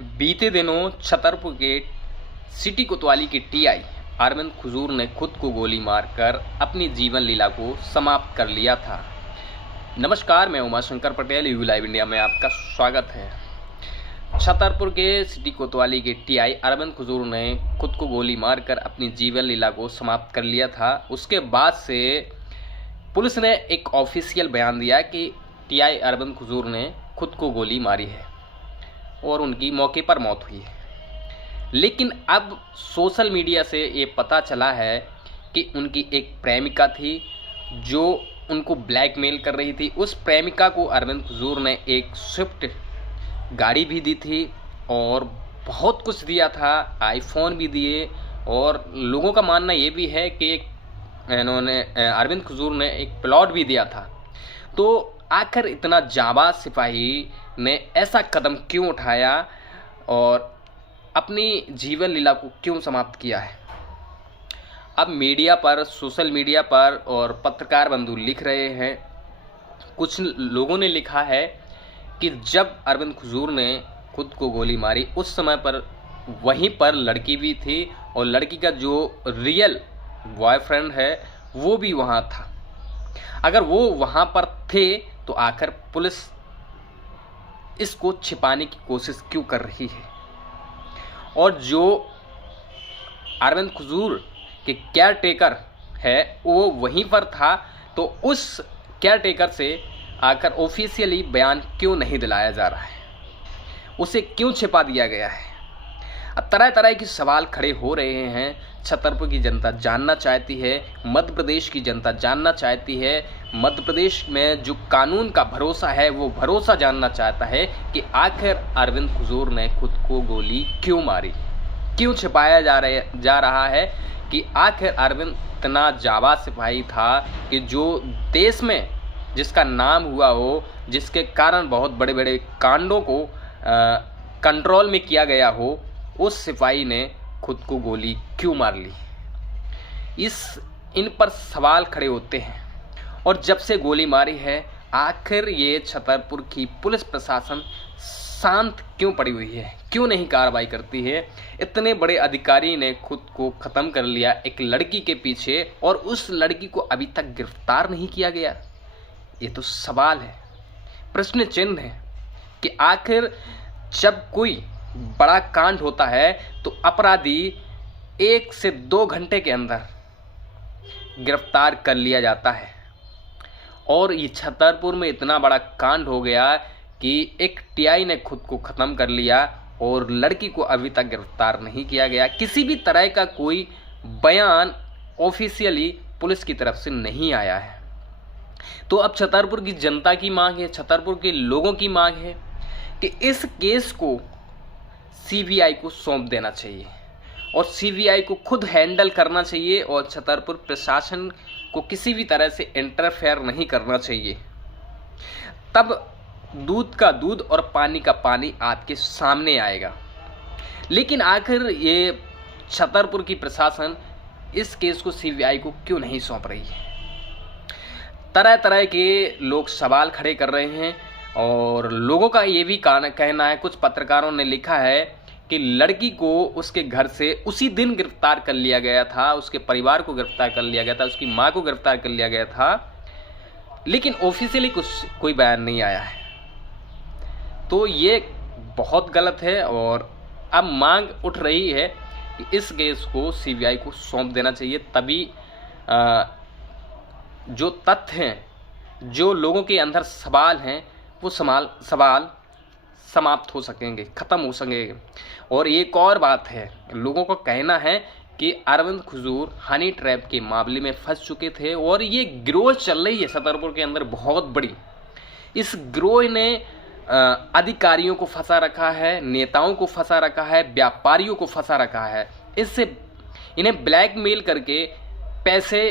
बीते दिनों छतरपुर के सिटी कोतवाली के टीआई अरविंद खुजूर ने खुद को गोली मारकर अपनी जीवन लीला को समाप्त कर लिया था। नमस्कार, मैं Umashankar Patel, you live India में आपका स्वागत है। छतरपुर के सिटी कोतवाली के टीआई अरविंद खुजूर ने खुद को गोली मारकर अपनी जीवन लीला को समाप्त कर लिया था। उसके बाद से पुलिस ने एक ऑफिशियल बयान दिया कि टीआई अरविंद खुजूर ने खुद को गोली मारी है और उनकी मौके पर मौत हुई है। लेकिन अब सोशल मीडिया से ये पता चला है कि उनकी एक प्रेमिका थी जो उनको ब्लैकमेल कर रही थी। उस प्रेमिका को अरविंद खुजूर ने एक स्विफ्ट गाड़ी भी दी थी और बहुत कुछ दिया था, आईफोन भी दिए, और लोगों का मानना ये भी है कि इन्होंने अरविंद खुजूर ने एक प्लॉट भी दिया था। तो आखिर इतना जाबाज सिपाही ने ऐसा कदम क्यों उठाया और अपनी जीवन लीला को क्यों समाप्त किया है? अब मीडिया पर, सोशल मीडिया पर और पत्रकार बंधु लिख रहे हैं। कुछ लोगों ने लिखा है कि जब अरविंद खुजूर ने खुद को गोली मारी उस समय पर वहीं पर लड़की भी थी और लड़की का जो रियल बॉयफ्रेंड है वो भी वहाँ था। अगर वो वहाँ पर थे तो आखिर पुलिस इसको छिपाने की कोशिश क्यों कर रही है? और जो अरविंद खुजूर के केयर टेकर है वो वहीं पर था, तो उस केयर टेकर से आकर ऑफिशियली बयान क्यों नहीं दिलाया जा रहा है? उसे क्यों छिपा दिया गया है? अब तरह तरह के सवाल खड़े हो रहे हैं। छतरपुर की जनता जानना चाहती है, मध्य प्रदेश की जनता जानना चाहती है, मध्य प्रदेश में जो कानून का भरोसा है वो भरोसा जानना चाहता है कि आखिर अरविंद खुजूर ने खुद को गोली क्यों मारी, क्यों छिपाया जा रहा है कि आखिर अरविंद इतना जाबाज सिपाही था कि जो देश में जिसका नाम हुआ हो, जिसके कारण बहुत बड़े बड़े कांडों को कंट्रोल में किया गया हो, उस सिपाही ने खुद को गोली क्यों मार ली? इन पर सवाल खड़े होते हैं। और जब से गोली मारी है आखिर ये छतरपुर की पुलिस प्रशासन शांत क्यों पड़ी हुई है, क्यों नहीं कार्रवाई करती है? इतने बड़े अधिकारी ने खुद को ख़त्म कर लिया एक लड़की के पीछे और उस लड़की को अभी तक गिरफ्तार नहीं किया गया। ये तो सवाल है, प्रश्न चिन्ह है कि आखिर जब कोई बड़ा कांड होता है तो अपराधी 1 से 2 घंटे के अंदर गिरफ्तार कर लिया जाता है। और ये छतरपुर में इतना बड़ा कांड हो गया कि एक टीआई ने खुद को ख़त्म कर लिया और लड़की को अभी तक गिरफ्तार नहीं किया गया। किसी भी तरह का कोई बयान ऑफिशियली पुलिस की तरफ से नहीं आया है। तो अब छतरपुर की जनता की मांग है, छतरपुर के लोगों की मांग है कि इस केस को सीबीआई को सौंप देना चाहिए और सीबीआई को खुद हैंडल करना चाहिए और छतरपुर प्रशासन को किसी भी तरह से इंटरफेयर नहीं करना चाहिए। तब दूध का दूध और पानी का पानी आपके सामने आएगा। लेकिन आखिर ये छतरपुर की प्रशासन इस केस को सीबीआई को क्यों नहीं सौंप रही है? तरह तरह के लोग सवाल खड़े कर रहे हैं और लोगों का ये भी कहना है, कुछ पत्रकारों ने लिखा है कि लड़की को उसके घर से उसी दिन गिरफ्तार कर लिया गया था, उसके परिवार को गिरफ्तार कर लिया गया था, उसकी मां को गिरफ्तार कर लिया गया था, लेकिन ऑफिशियली कोई बयान नहीं आया है। तो ये बहुत गलत है और अब मांग उठ रही है कि इस केस को सीबीआई को सौंप देना चाहिए। तभी जो तथ्य हैं, जो लोगों के अंदर सवाल हैं, वो सवाल समाप्त हो सकेंगे, ख़त्म हो सकेंगे। और एक और बात है, लोगों का कहना है कि अरविंद खुजूर हनी ट्रैप के मामले में फंस चुके थे और ये गिरोह चल रही है छतरपुर के अंदर बहुत बड़ी। इस गिरोह ने अधिकारियों को फंसा रखा है, नेताओं को फंसा रखा है, व्यापारियों को फंसा रखा है। इससे इन्हें ब्लैकमेल करके पैसे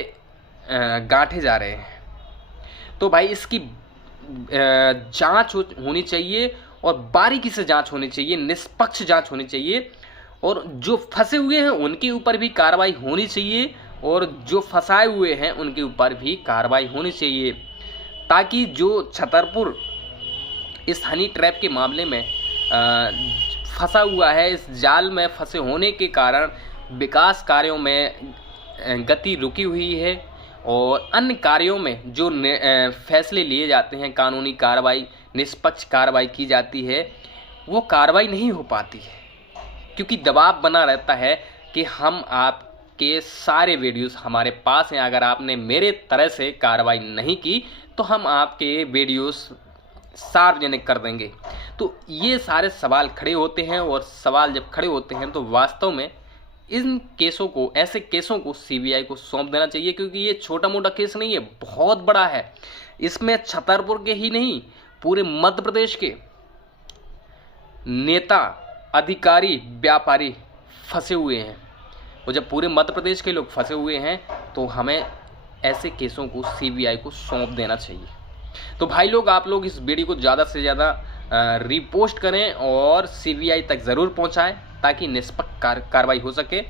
गांठे जा रहे हैं। तो भाई इसकी जांच होनी चाहिए और बारीकी से जांच होनी चाहिए, निष्पक्ष जांच होनी चाहिए और जो फंसे हुए हैं उनके ऊपर भी कार्रवाई होनी चाहिए और जो फंसाए हुए हैं उनके ऊपर भी कार्रवाई होनी चाहिए, ताकि जो छतरपुर इस हनी ट्रैप के मामले में फंसा हुआ है। इस जाल में फंसे होने के कारण विकास कार्यों में गति रुकी हुई है और अन्य कार्यों में जो फैसले लिए जाते हैं, कानूनी कार्रवाई, निष्पक्ष कार्रवाई की जाती है, वो कार्रवाई नहीं हो पाती है क्योंकि दबाव बना रहता है कि हम आपके सारे वीडियोस हमारे पास हैं, अगर आपने मेरे तरह से कार्रवाई नहीं की तो हम आपके वीडियोस सार्वजनिक कर देंगे। तो ये सारे सवाल खड़े होते हैं और सवाल जब खड़े होते हैं तो वास्तव में इन केसों को, ऐसे केसों को सीबीआई को सौंप देना चाहिए क्योंकि ये छोटा मोटा केस नहीं है, बहुत बड़ा है। इसमें छतरपुर के ही नहीं, पूरे मध्य प्रदेश के नेता, अधिकारी, व्यापारी फंसे हुए हैं और जब पूरे मध्य प्रदेश के लोग फंसे हुए हैं तो हमें ऐसे केसों को सीबीआई को सौंप देना चाहिए। तो भाई लोग, आप लोग इस वीडियो को ज़्यादा से ज़्यादा रीपोस्ट करें और सीबीआई तक ज़रूर पहुंचाएं ताकि निष्पक्ष कार्रवाई हो सके।